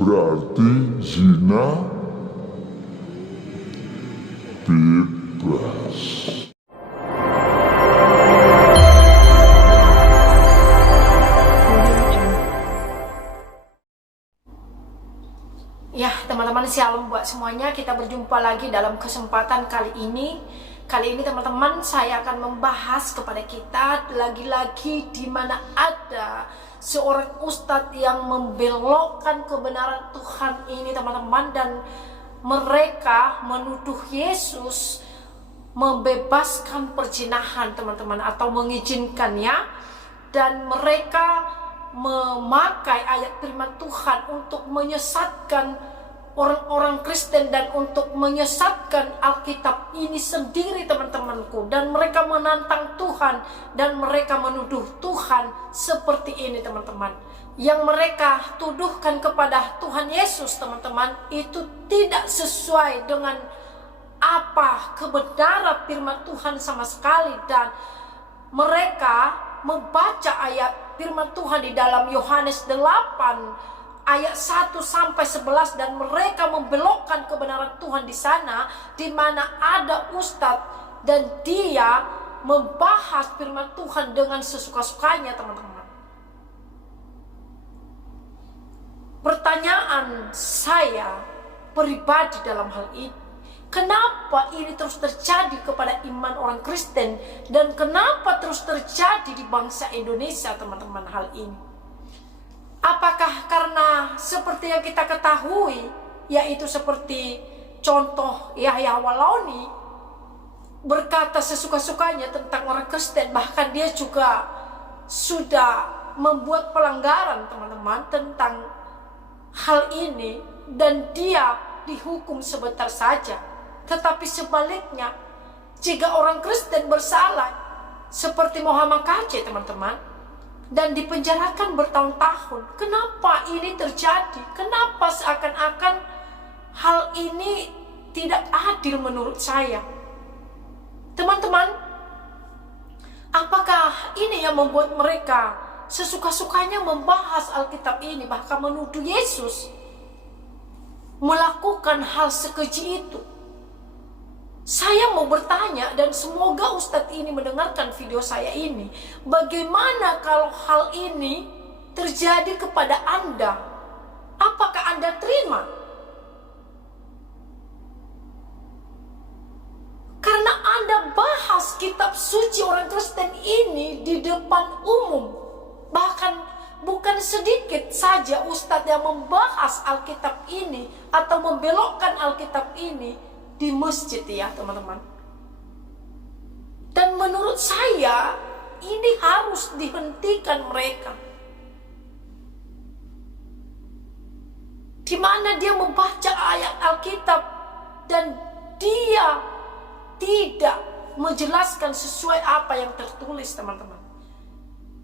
berarti zina bebas. Ya teman-teman, shalom buat semuanya. Kita berjumpa lagi dalam kesempatan kali ini. Kali ini teman-teman, saya akan membahas kepada kita lagi-lagi di mana ada seorang ustadz yang membelokkan kebenaran Tuhan ini teman-teman. Dan mereka menuduh Yesus membebaskan perzinahan teman-teman, atau mengizinkannya. Dan mereka memakai ayat firman Tuhan untuk menyesatkan orang-orang Kristen dan untuk menyesatkan Alkitab ini sendiri teman-temanku. Dan mereka menantang Tuhan dan mereka menuduh Tuhan seperti ini teman-teman. Yang mereka tuduhkan kepada Tuhan Yesus teman-teman itu tidak sesuai dengan apa kebenaran firman Tuhan sama sekali. Dan mereka membaca ayat firman Tuhan di dalam Yohanes 8 ayat 1 sampai 11, dan mereka membelokkan kebenaran Tuhan di sana, di mana ada ustadz dan dia membahas firman Tuhan dengan sesuka-sukanya teman-teman. Pertanyaan saya pribadi dalam hal ini, kenapa ini terus terjadi kepada iman orang Kristen, dan kenapa terus terjadi di bangsa Indonesia teman-teman hal ini? Apakah karena seperti yang kita ketahui, yaitu seperti contoh Yahya Waloni berkata sesuka-sukanya tentang orang Kristen, bahkan dia juga sudah membuat pelanggaran teman-teman tentang hal ini, dan dia dihukum sebentar saja. Tetapi sebaliknya, jika orang Kristen bersalah seperti Muhammad KC teman-teman, dan dipenjarakan bertahun-tahun, kenapa ini terjadi? Kenapa seakan-akan hal ini tidak adil menurut saya? Teman-teman, apakah ini yang membuat mereka sesuka-sukanya membahas Alkitab ini, bahkan menuduh Yesus melakukan hal sekeji itu? Saya mau bertanya, dan semoga ustadz ini mendengarkan video saya ini, bagaimana kalau hal ini terjadi kepada Anda? Apakah Anda terima? Karena Anda bahas kitab suci orang Kristen ini di depan umum. Bahkan bukan sedikit saja ustadz yang membahas Alkitab ini atau membelokkan Alkitab ini di masjid ya teman-teman. Dan menurut saya ini harus dihentikan mereka. Di mana dia membaca ayat Alkitab dan dia tidak menjelaskan sesuai apa yang tertulis teman-teman.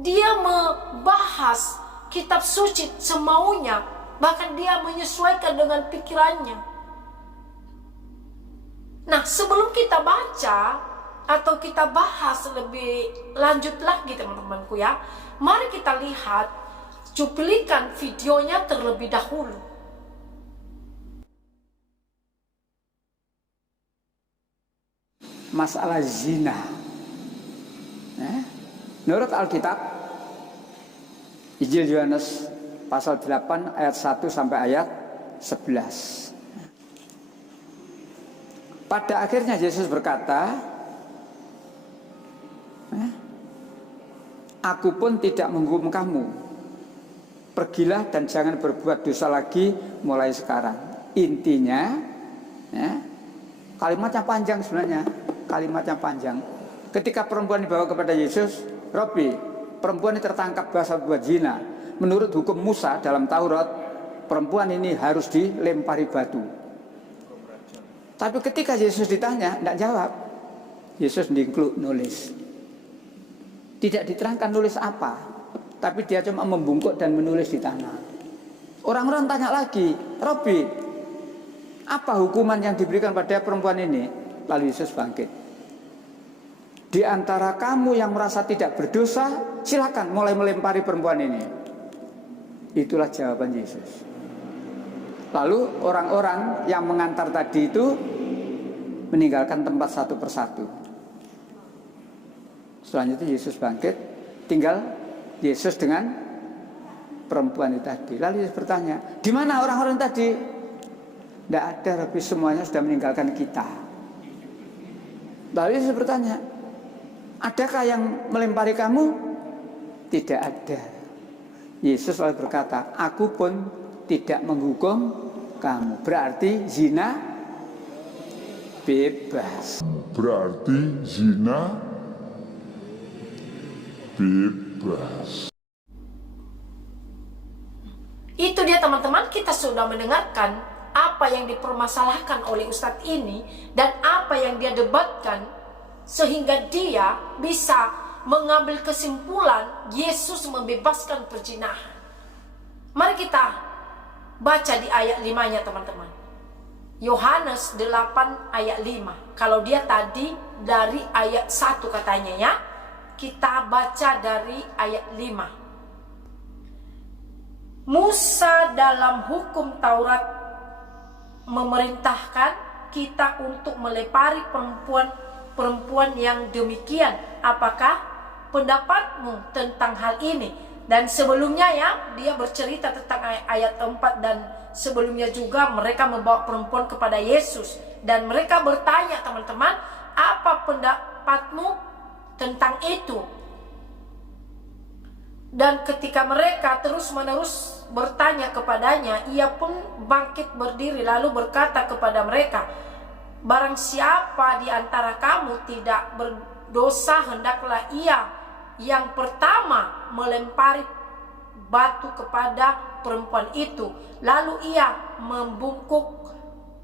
Dia membahas kitab suci semaunya, bahkan dia menyesuaikan dengan pikirannya. Nah, sebelum kita baca atau kita bahas lebih lanjut lagi teman-temanku ya, mari kita lihat cuplikan videonya terlebih dahulu. Masalah zina. Menurut Alkitab, Injil Yohanes pasal 8 ayat 1 sampai ayat 11. Pada akhirnya Yesus berkata, aku pun tidak menghukum kamu. Pergilah dan jangan berbuat dosa lagi mulai sekarang. Intinya, kalimatnya panjang sebenarnya. Kalimatnya panjang. Ketika perempuan dibawa kepada Yesus, Robi, perempuan ini tertangkap basah buat zina. Menurut hukum Musa dalam Taurat, perempuan ini harus dilempari batu. Tapi ketika Yesus ditanya, tidak jawab. Yesus ndingkluk nulis. Tidak diterangkan nulis apa, tapi dia cuma membungkuk dan menulis di tanah. Orang-orang tanya lagi, Robi, apa hukuman yang diberikan pada perempuan ini? Lalu Yesus bangkit. Di antara kamu yang merasa tidak berdosa, silakan mulai melempari perempuan ini. Itulah jawaban Yesus. Lalu orang-orang yang mengantar tadi itu meninggalkan tempat satu persatu. Selanjutnya Yesus bangkit, tinggal Yesus dengan perempuan itu tadi. Lalu Yesus bertanya, di mana orang-orang tadi? Tidak ada, Rabbi, semuanya sudah meninggalkan kita. Lalu Yesus bertanya, adakah yang melempari kamu? Tidak ada. Yesus lalu berkata, aku pun tidak menghukum kamu. Berarti zina bebas. Berarti zina bebas. Itu dia teman-teman, kita sudah mendengarkan apa yang dipermasalahkan oleh Ustadz ini dan apa yang dia debatkan sehingga dia bisa mengambil kesimpulan Yesus membebaskan perzinahan. Mari kita baca di ayat 5-nya teman-teman. Yohanes 8 ayat 5. Kalau dia tadi dari ayat 1 katanya ya, kita baca dari ayat 5. Musa dalam hukum Taurat memerintahkan kita untuk melepari perempuan yang demikian. Apakah pendapatmu tentang hal ini? Dan sebelumnya ya, dia bercerita tentang ayat 4 dan sebelumnya juga mereka membawa perempuan kepada Yesus. Dan mereka bertanya teman-teman, apa pendapatmu tentang itu? Dan ketika mereka terus-menerus bertanya kepadanya, ia pun bangkit berdiri lalu berkata kepada mereka, barang siapa di antara kamu tidak berdosa, hendaklah ia yang pertama melempari batu kepada perempuan itu. Lalu ia membungkuk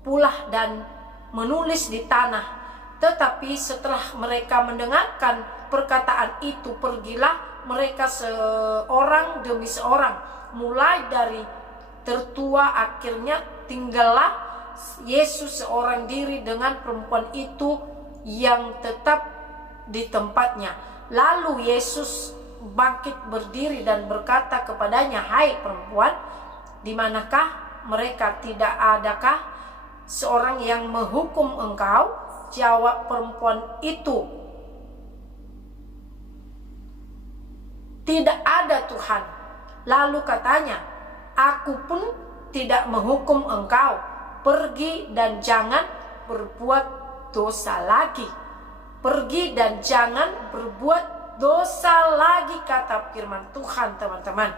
pula dan menulis di tanah. Tetapi setelah mereka mendengarkan perkataan itu, pergilah mereka seorang demi seorang, mulai dari tertua, akhirnya tinggallah Yesus seorang diri dengan perempuan itu yang tetap di tempatnya. Lalu Yesus bangkit berdiri dan berkata kepadanya, hai perempuan, di manakah mereka? Tidak adakah seorang yang menghukum engkau? Jawab perempuan itu, tidak ada Tuhan. Lalu katanya, aku pun tidak menghukum engkau. Pergi dan jangan berbuat dosa lagi. Pergi dan jangan berbuat dosa lagi, kata firman Tuhan teman-teman.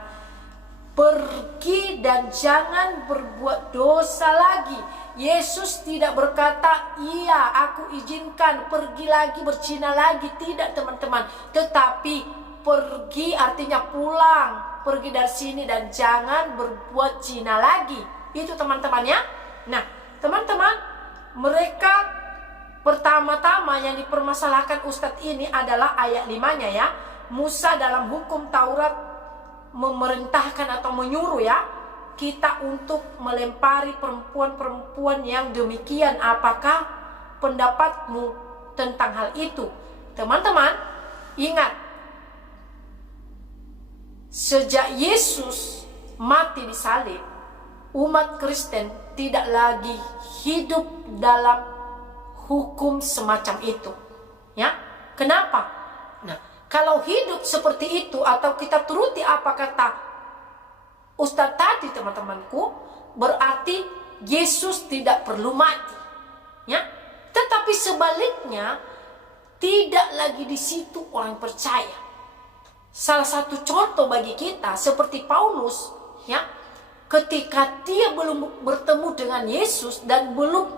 Pergi dan jangan berbuat dosa lagi. Yesus tidak berkata, iya aku izinkan pergi lagi, berzina lagi. Tidak teman-teman. Tetapi pergi artinya pulang. Pergi dari sini dan jangan berbuat zina lagi. Itu teman-teman ya. Nah teman-teman, mereka pertama-tama yang dipermasalahkan Ustadz ini adalah ayat 5-nya ya. Musa dalam hukum Taurat memerintahkan atau menyuruh ya kita untuk melempari perempuan-perempuan yang demikian. Apakah pendapatmu tentang hal itu? Teman-teman, ingat, sejak Yesus mati di salib, umat Kristen tidak lagi hidup dalam hukum semacam itu ya. Kenapa? Nah, kalau hidup seperti itu atau kita turuti apa kata Ustadz tadi teman-temanku, berarti Yesus tidak perlu mati ya. Tetapi sebaliknya, tidak lagi di situ orang percaya. Salah satu contoh bagi kita seperti Paulus ya, ketika dia belum bertemu dengan Yesus dan belum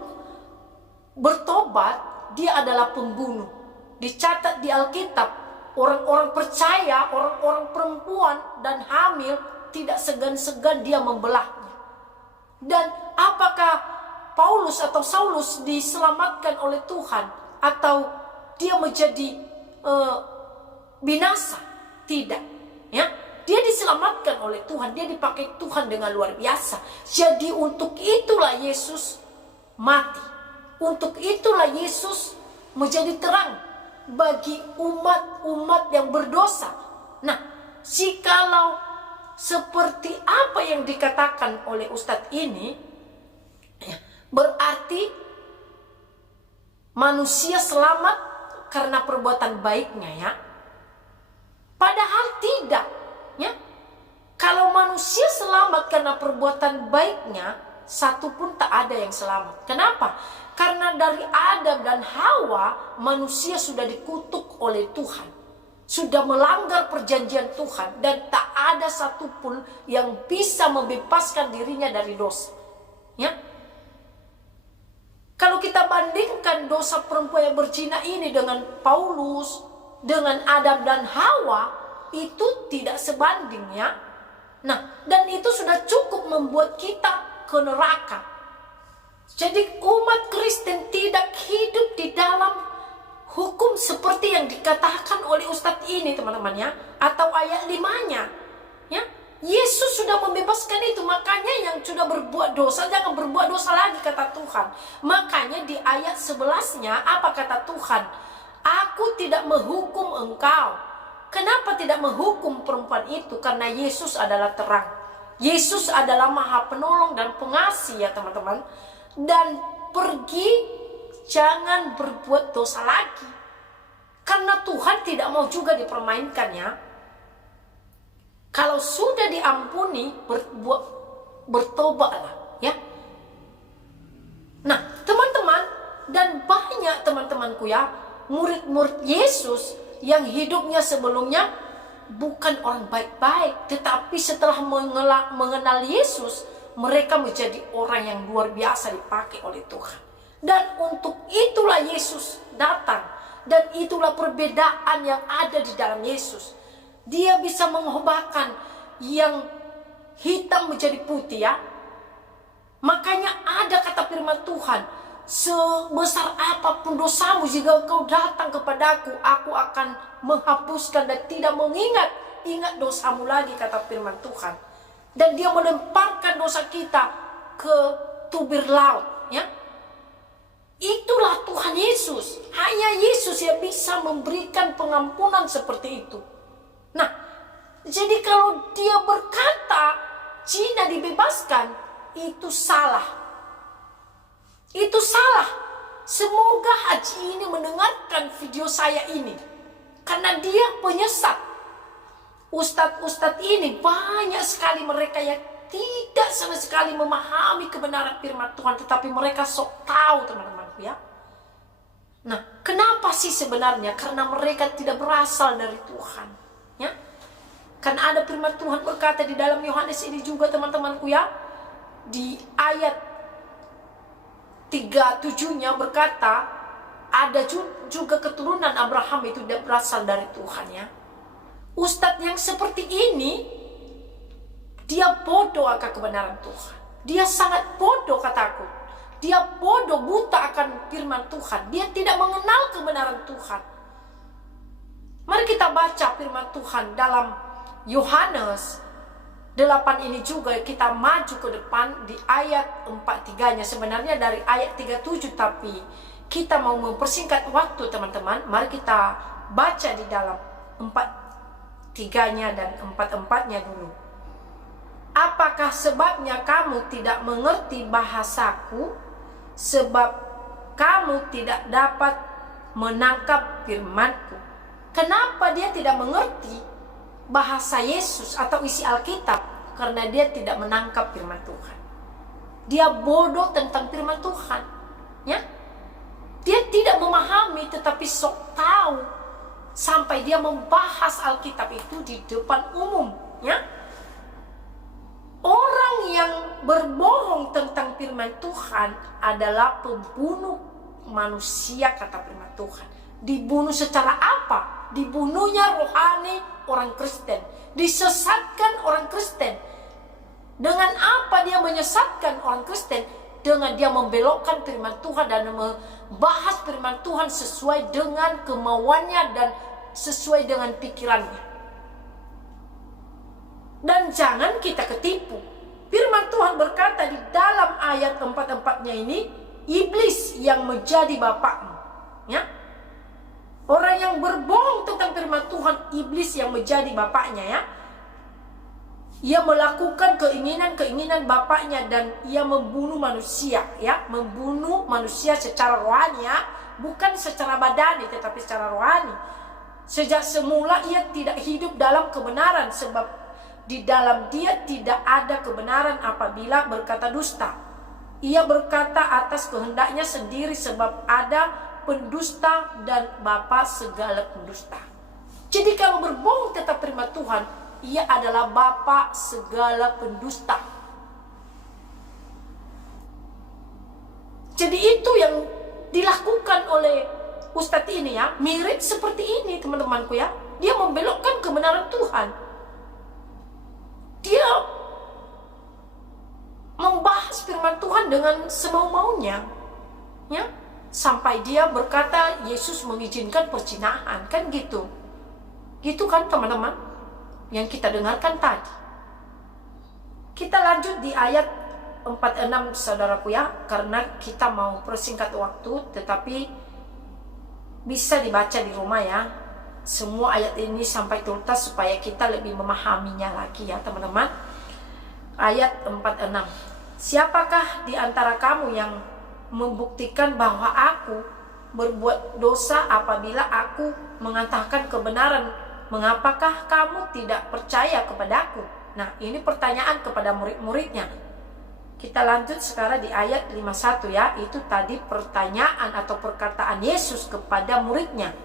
bertobat, dia adalah pembunuh. Dicatat di Alkitab, orang-orang percaya, orang-orang perempuan dan hamil tidak segan-segan dia membelahnya. Dan apakah Paulus atau Saulus diselamatkan oleh Tuhan atau dia menjadi binasa? Tidak ya. Dia diselamatkan oleh Tuhan, dia dipakai Tuhan dengan luar biasa. Jadi untuk itulah Yesus mati. Untuk itulah Yesus menjadi terang bagi umat-umat yang berdosa. Nah, jikalau seperti apa yang dikatakan oleh Ustadz ini, Berarti manusia selamat karena perbuatan baiknya ya. Padahal tidak ya. Kalau manusia selamat karena perbuatan baiknya, satu pun tak ada yang selamat. Kenapa? Karena dari Adam dan Hawa, manusia sudah dikutuk oleh Tuhan. Sudah melanggar perjanjian Tuhan. Dan tak ada satupun yang bisa membebaskan dirinya dari dosa. Ya. Kalau kita bandingkan dosa perempuan yang berzina ini dengan Paulus, dengan Adam dan Hawa, itu tidak sebanding ya. Nah, dan itu sudah cukup membuat kita ke neraka. Jadi umat Kristen tidak hidup di dalam hukum seperti yang dikatakan oleh Ustadz ini teman-teman ya. Atau ayat 5-nya ya. Yesus sudah membebaskan itu. Makanya yang sudah berbuat dosa jangan berbuat dosa lagi kata Tuhan. Makanya di ayat 11-nya apa kata Tuhan? Aku tidak menghukum engkau. Kenapa tidak menghukum perempuan itu? Karena Yesus adalah terang. Yesus adalah Maha Penolong dan Pengasih ya teman-teman. Dan pergi, jangan berbuat dosa lagi. Karena Tuhan tidak mau juga dipermainkan ya. Kalau sudah diampuni, bertobatlah ya. Nah teman-teman, dan banyak teman-temanku ya, murid-murid Yesus yang hidupnya sebelumnya bukan orang baik-baik, tetapi setelah mengenal Yesus, mereka menjadi orang yang luar biasa dipakai oleh Tuhan. Dan untuk itulah Yesus datang. Dan itulah perbedaan yang ada di dalam Yesus. Dia bisa mengubahkan yang hitam menjadi putih ya. Makanya ada kata firman Tuhan, sebesar apapun dosamu, jika kau datang kepadaku, aku akan menghapuskan dan tidak ingat dosamu lagi, kata firman Tuhan. Dan dia melemparkan dosa kita ke tubir laut ya. Itulah Tuhan Yesus. Hanya Yesus yang bisa memberikan pengampunan seperti itu. Nah, jadi kalau dia berkata zina dibebaskan, itu salah. Itu salah. Semoga Haji ini mendengarkan video saya ini. Karena dia penyesat. Ustadz-ustadz ini banyak sekali mereka yang tidak sama sekali memahami kebenaran firman Tuhan. Tetapi mereka sok tahu teman-temanku ya. Nah, kenapa sih sebenarnya? Karena mereka tidak berasal dari Tuhan. Ya. Karena ada firman Tuhan berkata di dalam Yohanes ini juga teman-temanku ya. Di ayat 37-nya berkata, ada juga keturunan Abraham itu tidak berasal dari Tuhan ya. Ustadz yang seperti ini, dia bodoh akan kebenaran Tuhan. Dia sangat bodoh kataku. Dia bodoh buta akan firman Tuhan. Dia tidak mengenal kebenaran Tuhan. Mari kita baca firman Tuhan dalam Yohanes 8 ini juga. Kita maju ke depan di ayat 43-nya. Sebenarnya dari ayat 37, tapi kita mau mempersingkat waktu teman-teman. Mari kita baca di dalam 43-nya dan 44-nya dulu. Apakah sebabnya kamu tidak mengerti bahasaku? Sebab kamu tidak dapat menangkap firmanku. Kenapa dia tidak mengerti bahasa Yesus atau isi Alkitab? Karena dia tidak menangkap firman Tuhan. Dia bodoh tentang firman Tuhan ya. Dia tidak memahami, tetapi sok tahu. Sampai dia membahas Alkitab itu di depan umum ya. Orang yang berbohong tentang firman Tuhan adalah pembunuh manusia, kata firman Tuhan. Dibunuh secara apa? Dibunuhnya rohani orang Kristen. Disesatkan orang Kristen. Dengan apa dia menyesatkan orang Kristen? Dengan dia membelokkan firman Tuhan dan membahas firman Tuhan sesuai dengan kemauannya dan sesuai dengan pikirannya. Dan jangan kita ketipu. Firman Tuhan berkata di dalam ayat 44-nya ini, iblis yang menjadi bapakmu ya. Orang yang berbohong tentang firman Tuhan, iblis yang menjadi bapaknya ya. Ia melakukan keinginan-keinginan bapaknya dan ia membunuh manusia, ya, membunuh manusia secara rohani, ya, bukan secara badani tetapi secara rohani. Sejak semula ia tidak hidup dalam kebenaran sebab di dalam dia tidak ada kebenaran apabila berkata dusta. Ia berkata atas kehendaknya sendiri sebab ada pendusta dan bapa segala pendusta. Jadi kalau berbohong tetap firman Tuhan, ia adalah bapa segala pendusta. Jadi itu yang dilakukan oleh Ustadz ini, ya, mirip seperti ini teman-temanku, ya. Dia membelokkan kebenaran Tuhan. Dia membahas firman Tuhan dengan semau-maunya, ya, sampai dia berkata Yesus mengizinkan perzinahan, kan gitu. Gitu kan teman-teman yang kita dengarkan tadi. Kita lanjut di ayat 46 saudaraku, ya, karena kita mau persingkat waktu, tetapi bisa dibaca di rumah, ya, semua ayat ini sampai tuntas supaya kita lebih memahaminya lagi, ya teman-teman. Ayat 46. Siapakah di antara kamu yang membuktikan bahwa aku berbuat dosa apabila aku mengatakan kebenaran? Mengapakah kamu tidak percaya kepadaku? Nah, ini pertanyaan kepada murid-muridnya. Kita lanjut sekarang di ayat 51, ya. Itu tadi pertanyaan atau perkataan Yesus kepada muridnya.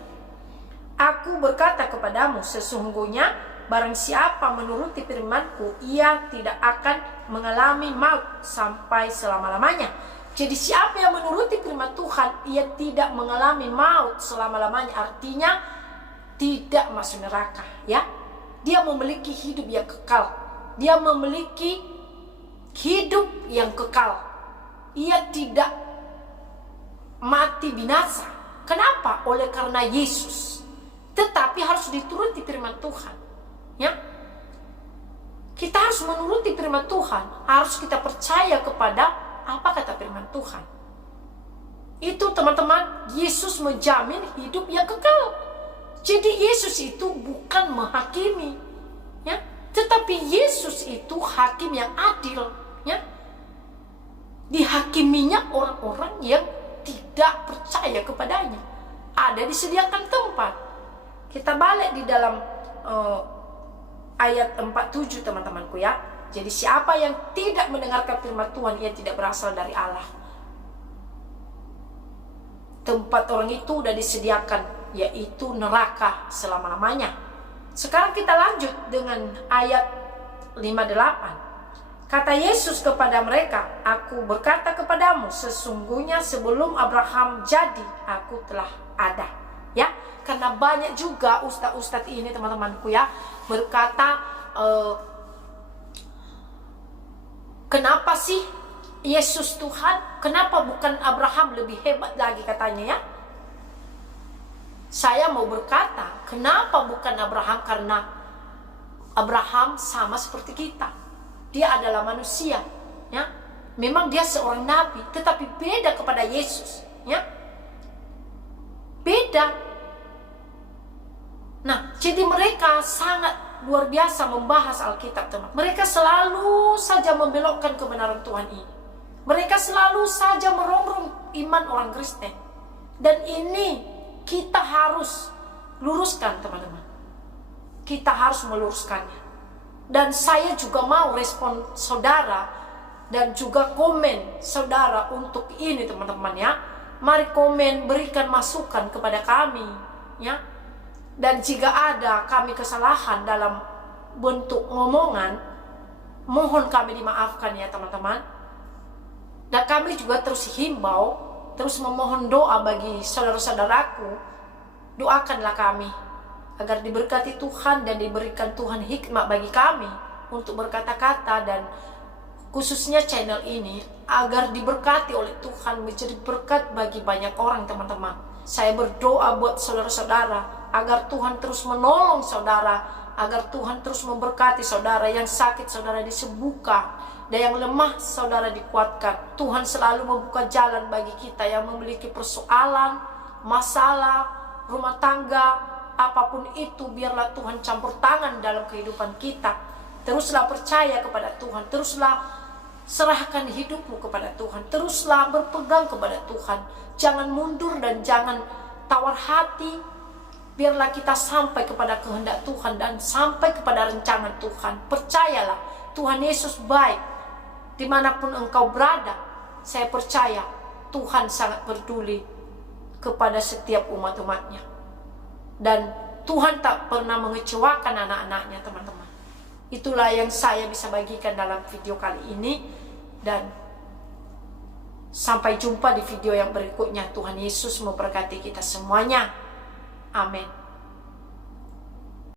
Aku berkata kepadamu, sesungguhnya barang siapa menuruti firman-Ku, ia tidak akan mengalami maut sampai selama-lamanya. Jadi siapa yang menuruti firman Tuhan, ia tidak mengalami maut selama-lamanya. Artinya tidak masuk neraka, ya. Dia memiliki hidup yang kekal. Dia memiliki hidup yang kekal. Ia tidak mati binasa. Kenapa? Oleh karena Yesus. Tetapi harus dituruti firman Tuhan, ya. Kita harus menuruti firman Tuhan. Harus kita percaya kepada apa kata firman Tuhan. Itu teman-teman, Yesus menjamin hidup yang kekal. Jadi Yesus itu bukan menghakimi, ya, tetapi Yesus itu hakim yang adil, ya. Dihakiminya orang-orang yang tidak percaya kepadanya. Ada disediakan tempat. Kita balik di dalam ayat 47 teman-temanku, ya. Jadi siapa yang tidak mendengarkan firman Tuhan, ia tidak berasal dari Allah. Tempat orang itu sudah disediakan, yaitu neraka selama-lamanya. Sekarang kita lanjut dengan ayat 58. Kata Yesus kepada mereka, aku berkata kepadamu, sesungguhnya sebelum Abraham jadi, aku telah ada. Ya, karena banyak juga ustadz-ustadz ini teman-temanku, ya, berkata, kenapa sih Yesus Tuhan? Kenapa bukan Abraham lebih hebat lagi katanya, ya? Saya mau berkata, kenapa bukan Abraham? Karena Abraham sama seperti kita. Dia adalah manusia, ya. Memang dia seorang nabi, tetapi beda kepada Yesus, ya. Beda. Nah, jadi mereka sangat luar biasa membahas Alkitab, teman. Mereka selalu saja membelokkan kebenaran Tuhan ini. Mereka selalu saja merongrong iman orang Kristen. Dan ini kita harus luruskan, teman-teman. Kita harus meluruskannya. Dan saya juga mau respon saudara dan juga komen saudara untuk ini, teman-teman, ya. Mari komen, berikan masukan kepada kami, ya. Dan jika ada kami kesalahan dalam bentuk ngomongan, mohon kami dimaafkan, ya teman-teman. Dan kami juga terus himbau, terus memohon doa bagi saudara-saudaraku. Doakanlah kami agar diberkati Tuhan dan diberikan Tuhan hikmat bagi kami untuk berkata-kata, dan khususnya channel ini agar diberkati oleh Tuhan, menjadi berkat bagi banyak orang, teman-teman. Saya berdoa buat saudara-saudara agar Tuhan terus menolong saudara, agar Tuhan terus memberkati saudara. Yang sakit saudara disembuhkan, dan yang lemah saudara dikuatkan. Tuhan selalu membuka jalan bagi kita yang memiliki persoalan, masalah, rumah tangga, apapun itu, biarlah Tuhan campur tangan dalam kehidupan kita. Teruslah percaya kepada Tuhan. Teruslah serahkan hidupmu kepada Tuhan. Teruslah berpegang kepada Tuhan. Jangan mundur dan jangan tawar hati. Biarlah kita sampai kepada kehendak Tuhan dan sampai kepada rencana Tuhan. Percayalah, Tuhan Yesus baik. Dimanapun engkau berada, saya percaya Tuhan sangat peduli kepada setiap umat-umatnya. Dan Tuhan tak pernah mengecewakan anak-anaknya, teman-teman. Itulah yang saya bisa bagikan dalam video kali ini. Dan sampai jumpa di video yang berikutnya. Tuhan Yesus memberkati kita semuanya. Amin.